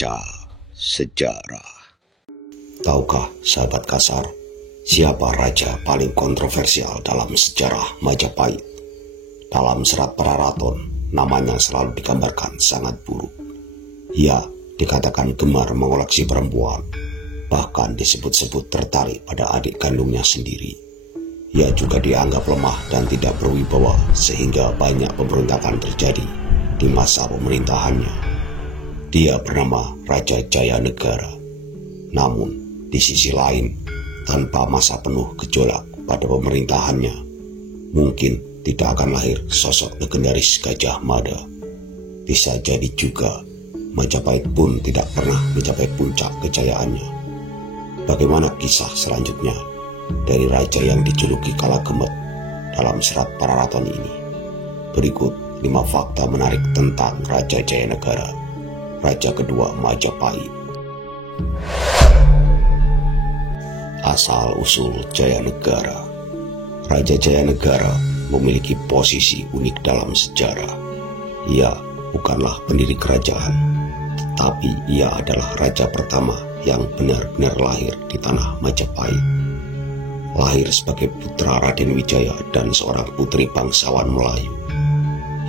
Raja Sejarah. Tahukah sahabat kasar, siapa raja paling kontroversial dalam sejarah Majapahit? Dalam serat Praraton, namanya selalu digambarkan sangat buruk. Ia dikatakan gemar mengoleksi perempuan, bahkan disebut-sebut tertarik pada adik kandungnya sendiri. Ia juga dianggap lemah dan tidak berwibawa, sehingga banyak pemberontakan terjadi di masa pemerintahannya. Dia bernama Raja Jayanegara. Namun, di sisi lain, tanpa masa penuh gejolak pada pemerintahannya, mungkin tidak akan lahir sosok legendaris Gajah Mada. Bisa jadi juga, Majapahit pun tidak pernah mencapai puncak kejayaannya. Bagaimana kisah selanjutnya dari raja yang dijuluki Kalagemet dalam serat Praraton ini? Berikut 5 fakta menarik tentang Raja Jayanegara, raja kedua Majapahit. Asal-usul Jayanegara. Raja Jayanegara memiliki posisi unik dalam sejarah. Ia bukanlah pendiri kerajaan, tetapi ia adalah raja pertama yang benar-benar lahir di tanah Majapahit. Lahir sebagai putra Raden Wijaya dan seorang putri bangsawan Melayu.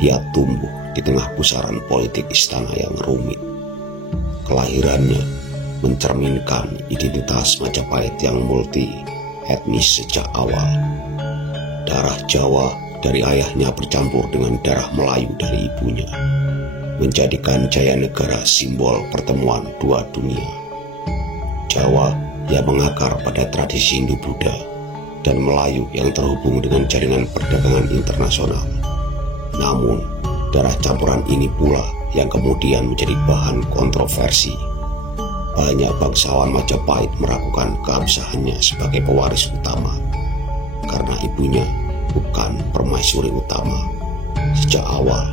Ia tumbuh di tengah pusaran politik istana yang rumit. Kelahirannya mencerminkan identitas Majapahit yang multi etnis sejak awal. Darah Jawa dari ayahnya bercampur dengan darah Melayu dari ibunya, menjadikan Jayanegara simbol pertemuan dua dunia. Jawa yang mengakar pada tradisi Hindu-Buddha, dan Melayu yang terhubung dengan jaringan perdagangan internasional. Namun, darah campuran ini pula yang kemudian menjadi bahan kontroversi. Banyak bangsawan Majapahit meragukan keabsahannya sebagai pewaris utama, karena ibunya bukan permaisuri utama. Sejak awal,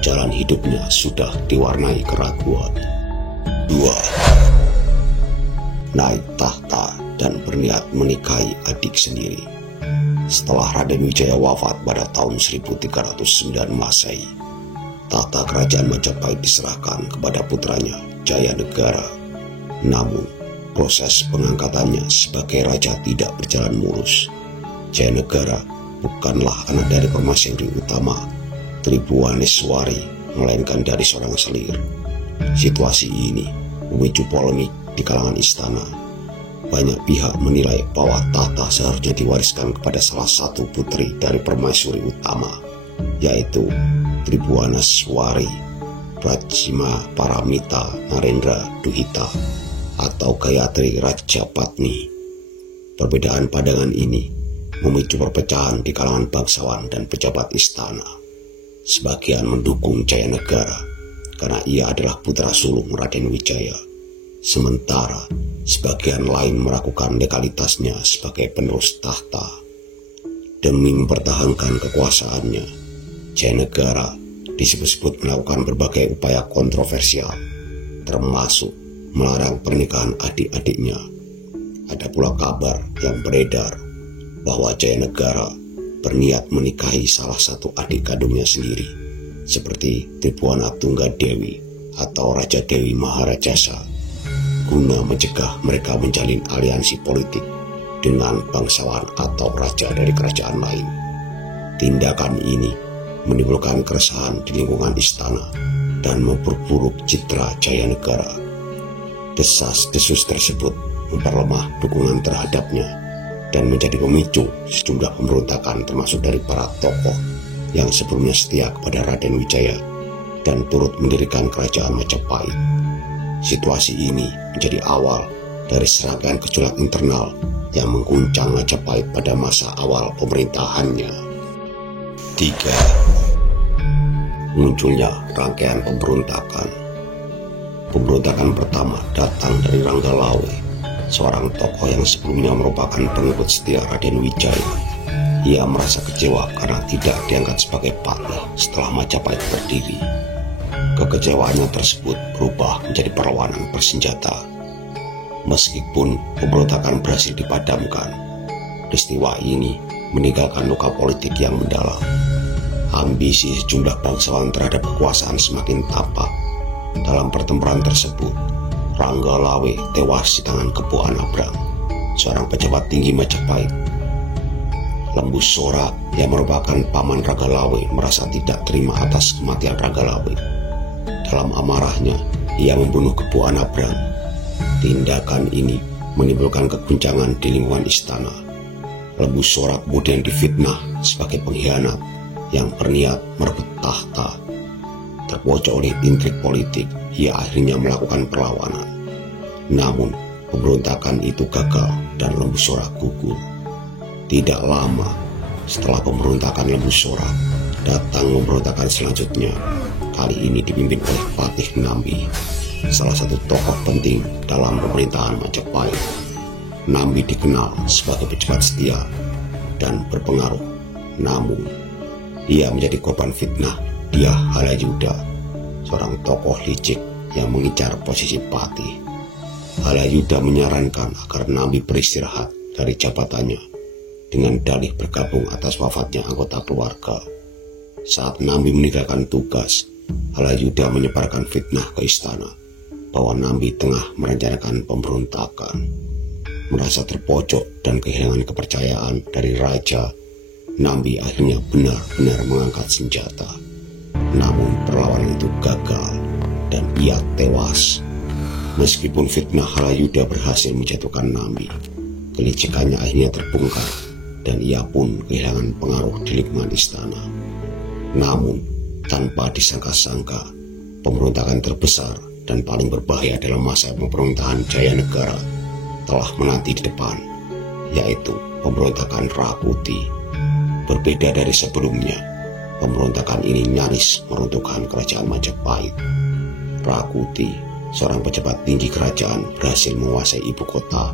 jalan hidupnya sudah diwarnai keraguan. 2. Naik tahta dan berniat menikahi adik sendiri. Setelah Raden Wijaya wafat pada tahun 1309 Masehi, tahta kerajaan Majapahit diserahkan kepada putranya Jayanegara. Namun, proses pengangkatannya sebagai raja tidak berjalan mulus. Jayanegara bukanlah anak dari permaisuri utama Tribuaneswari, melainkan dari seorang selir. Situasi ini memicu polemik di kalangan istana. Banyak pihak menilai bahwa tahta seharusnya diwariskan kepada salah satu putri dari permaisuri utama, yaitu Tribuaneswari Rajima Paramita Narendra Duhita atau Gayatri Rajapatni. Perbedaan pandangan ini memicu perpecahan di kalangan bangsawan dan pejabat istana. Sebagian mendukung Jayanegara karena ia adalah putra sulung Raden Wijaya, sementara sebagian lain meragukan legalitasnya sebagai penerus tahta. Demi mempertahankan kekuasaannya, Jayanegara disebut-sebut melakukan berbagai upaya kontroversial, termasuk melarang pernikahan adik-adiknya. Ada pula kabar yang beredar bahwa Jayanegara berniat menikahi salah satu adik kandungnya sendiri, seperti Tribuana Tunggadewi atau Raja Dewi Maharajasa, guna mencegah mereka menjalin aliansi politik dengan bangsawan atau raja dari kerajaan lain. Tindakan ini menimbulkan keresahan di lingkungan istana dan memperburuk citra Jayanegara. Desas-desus tersebut memperlemah dukungan terhadapnya dan menjadi pemicu sejumlah pemberontakan, termasuk dari para tokoh yang sebelumnya setia kepada Raden Wijaya dan turut mendirikan kerajaan Majapahit. Situasi ini menjadi awal dari serangkaian gejolak internal yang mengguncang Majapahit pada masa awal pemerintahannya. 3. Munculnya rangkaian pemberontakan. Pemberontakan pertama datang dari Ranggalawe, seorang tokoh yang sebelumnya merupakan pengikut setia Raden Wijaya. Ia merasa kecewa karena tidak diangkat sebagai patih setelah Majapahit berdiri. Kekecewaannya tersebut berubah menjadi perlawanan bersenjata. Meskipun pemberontakan berhasil dipadamkan, peristiwa ini meninggalkan luka politik yang mendalam. Ambisi sejumlah bangsawan terhadap kekuasaan semakin tampak. Dalam pertempuran tersebut, Rangga Lawe tewas di tangan Kepu Anabrang, seorang pejabat tinggi Majapahit. Lembu Sorak yang merupakan paman Rangga Lawe merasa tidak terima atas kematian Rangga Lawe. Dalam amarahnya, ia membunuh Kepu Anabrang. Tindakan ini menimbulkan keguncangan di lingkungan istana. Lembu Sorak kemudian difitnah sebagai pengkhianat yang berniat merebut tahta. Terpojok oleh intrik politik, ia akhirnya melakukan perlawanan. Namun, pemberontakan itu gagal dan Lembu Sorak gugur. Tidak lama setelah pemberontakan Lembu Sorak, datang pemberontakan selanjutnya. Kali ini dipimpin oleh Patih Nambi, salah satu tokoh penting dalam pemerintahan Majapahit. Nambi dikenal sebagai pejabat setia dan berpengaruh. Namun, ia menjadi korban fitnah Dyah Halayudha, seorang tokoh licik yang mengincar posisi Patih. Halayudha menyarankan agar Nambi beristirahat dari jabatannya dengan dalih bergabung atas wafatnya anggota keluarga. Saat Nambi meninggalkan tugas, Halayudha menyebarkan fitnah ke istana bahwa Nambi tengah merencanakan pemberontakan. Merasa terpojok dan kehilangan kepercayaan dari raja, Nambi akhirnya benar-benar mengangkat senjata. Namun perlawanan itu gagal dan ia tewas. Meskipun fitnah Halayudha berhasil menjatuhkan Nambi, kelicikannya akhirnya terbongkar dan ia pun kehilangan pengaruh di lingkungan istana. Namun, tanpa disangka-sangka, pemberontakan terbesar dan paling berbahaya dalam masa pemerintahan Jayanegara telah menanti di depan, yaitu pemberontakan Rakuti. Berbeda dari sebelumnya, pemberontakan ini nyaris meruntuhkan kerajaan Majapahit. Rakuti, seorang pejabat tinggi kerajaan, berhasil menguasai ibu kota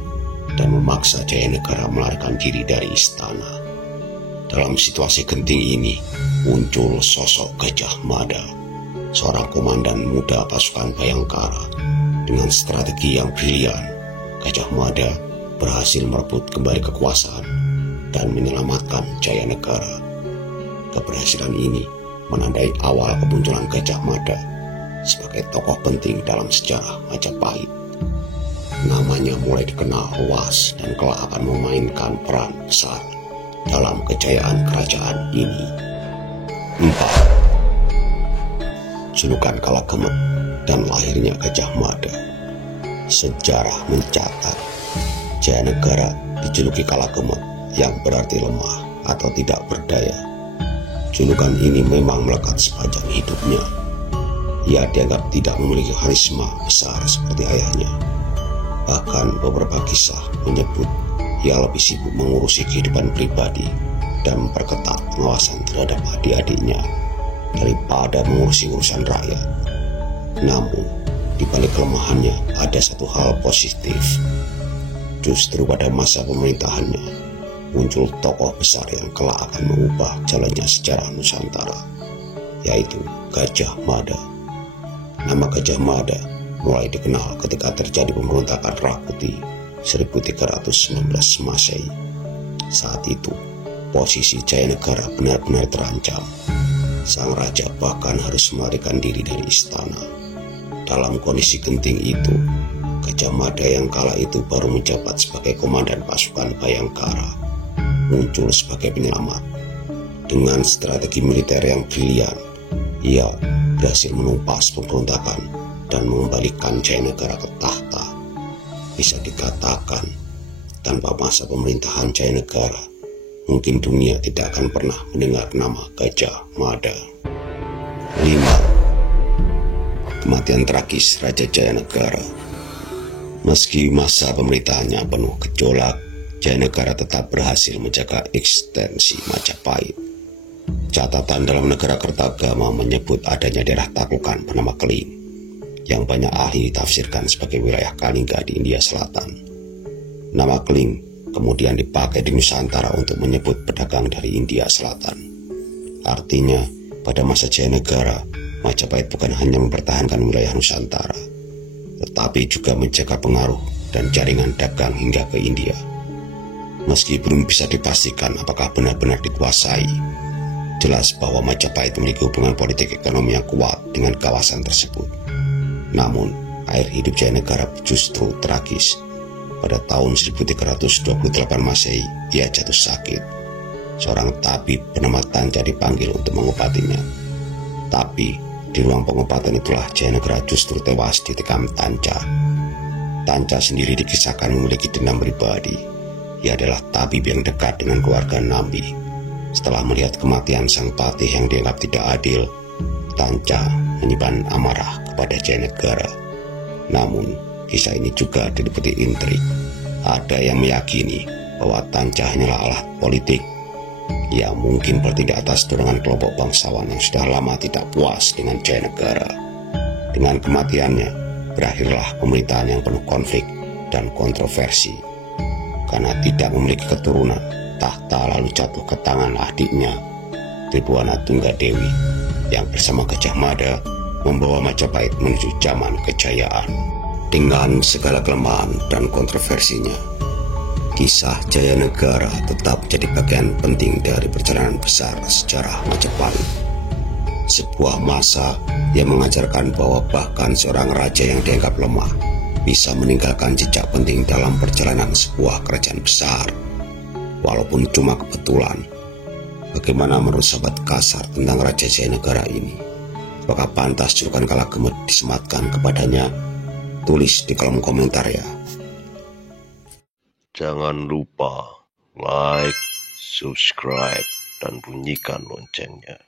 dan memaksa Jayanegara melarikan diri dari istana. Dalam situasi genting ini, muncul sosok Gajah Mada, seorang komandan muda pasukan Bhayangkara. Dengan strategi yang brilian, Gajah Mada berhasil merebut kembali kekuasaan dan menyelamatkan Jayanegara. Keberhasilan ini menandai awal kemunculan Gajah Mada sebagai tokoh penting dalam sejarah Majapahit. Namanya mulai dikenal luas dan kelak akan memainkan peran besar dalam kejayaan kerajaan ini. 4. Julukan Kalagemet dan lahirnya Gajah Mada. Sejarah mencatat Jayanegara dijuluki Kalagemet, yang berarti lemah atau tidak berdaya. Julukan ini memang melekat sepanjang hidupnya. Ia dianggap tidak memiliki karisma besar seperti ayahnya. Bahkan beberapa kisah menyebut ia lebih sibuk mengurusi kehidupan pribadi dan memperketat pengawasan terhadap adik-adiknya daripada mengurusi urusan rakyat. Namun, di balik kelemahannya ada satu hal positif. Justru pada masa pemerintahannya muncul tokoh besar yang kelak akan mengubah jalannya sejarah Nusantara, yaitu Gajah Mada. Nama Gajah Mada mulai dikenal ketika terjadi pemberontakan Rakuti 1319 Masehi. Saat itu, posisi Jayanegara benar-benar terancam. Sang raja bahkan harus melarikan diri dari istana. Dalam kondisi genting itu, Gajah Mada yang kala itu baru menjabat sebagai komandan pasukan Bhayangkara muncul sebagai penyelamat. Dengan strategi militer yang brilian, ia berhasil menumpas pemberontakan dan mengembalikan Jayanegara ke tahta. Bisa dikatakan, tanpa masa pemerintahan Jayanegara, mungkin dunia tidak akan pernah mendengar nama Gajah Mada. 5. Kematian tragis Raja Jayanegara. Meski masa pemerintahannya penuh gejolak, Jayanegara tetap berhasil menjaga ekstensi Majapahit. Catatan dalam Negara Kertagama menyebut adanya daerah taklukan bernama Keling, yang banyak ahli ditafsirkan sebagai wilayah Kalingga di India Selatan. Nama Keling kemudian dipakai di Nusantara untuk menyebut pedagang dari India Selatan. Artinya, pada masa Jayanegara, Majapahit bukan hanya mempertahankan wilayah Nusantara, tetapi juga menjaga pengaruh dan jaringan dagang hingga ke India. Meski belum bisa dipastikan apakah benar-benar dikuasai, jelas bahwa Majapahit memiliki hubungan politik ekonomi yang kuat dengan kawasan tersebut. Namun, air hidup Jayanegara justru tragis. Pada tahun 1328 Masehi, ia jatuh sakit. Seorang tabib bernama Tanca dipanggil untuk mengobatinya. Tapi di ruang pengobatan itulah Jayanegara justru tewas ditikam Tanca. Tanca sendiri dikisahkan memiliki dendam pribadi. Ia adalah tabib yang dekat dengan keluarga Nambi. Setelah melihat kematian sang patih yang dianggap tidak adil, Tanca menyimpan amarah kepada Jayanegara. Namun, kisah ini juga diliputi intrik. Ada yang meyakini bahwa Tanca hanyalah alat politik. Ia mungkin bertindak atas dorongan kelompok bangsawan yang sudah lama tidak puas dengan Jayanegara. Dengan kematiannya, berakhirlah pemerintahan yang penuh konflik dan kontroversi. Karena tidak memiliki keturunan, tahta lalu jatuh ke tangan adiknya, Tribhuwana Tunggadewi, yang bersama Gajah Mada membawa Majapahit menuju zaman kejayaan. Dengan segala kelemahan dan kontroversinya, kisah Jayanegara tetap jadi bagian penting dari perjalanan besar sejarah Majapahit. Sebuah masa yang mengajarkan bahwa bahkan seorang raja yang dianggap lemah bisa meninggalkan jejak penting dalam perjalanan sebuah kerajaan besar. Walaupun cuma kebetulan. Bagaimana menurut sahabat Kasar tentang Raja Jayanegara ini? Apakah pantas julukan Kalagemut disematkan kepadanya? Tulis di kolom komentar ya. Jangan lupa like, subscribe, dan bunyikan loncengnya.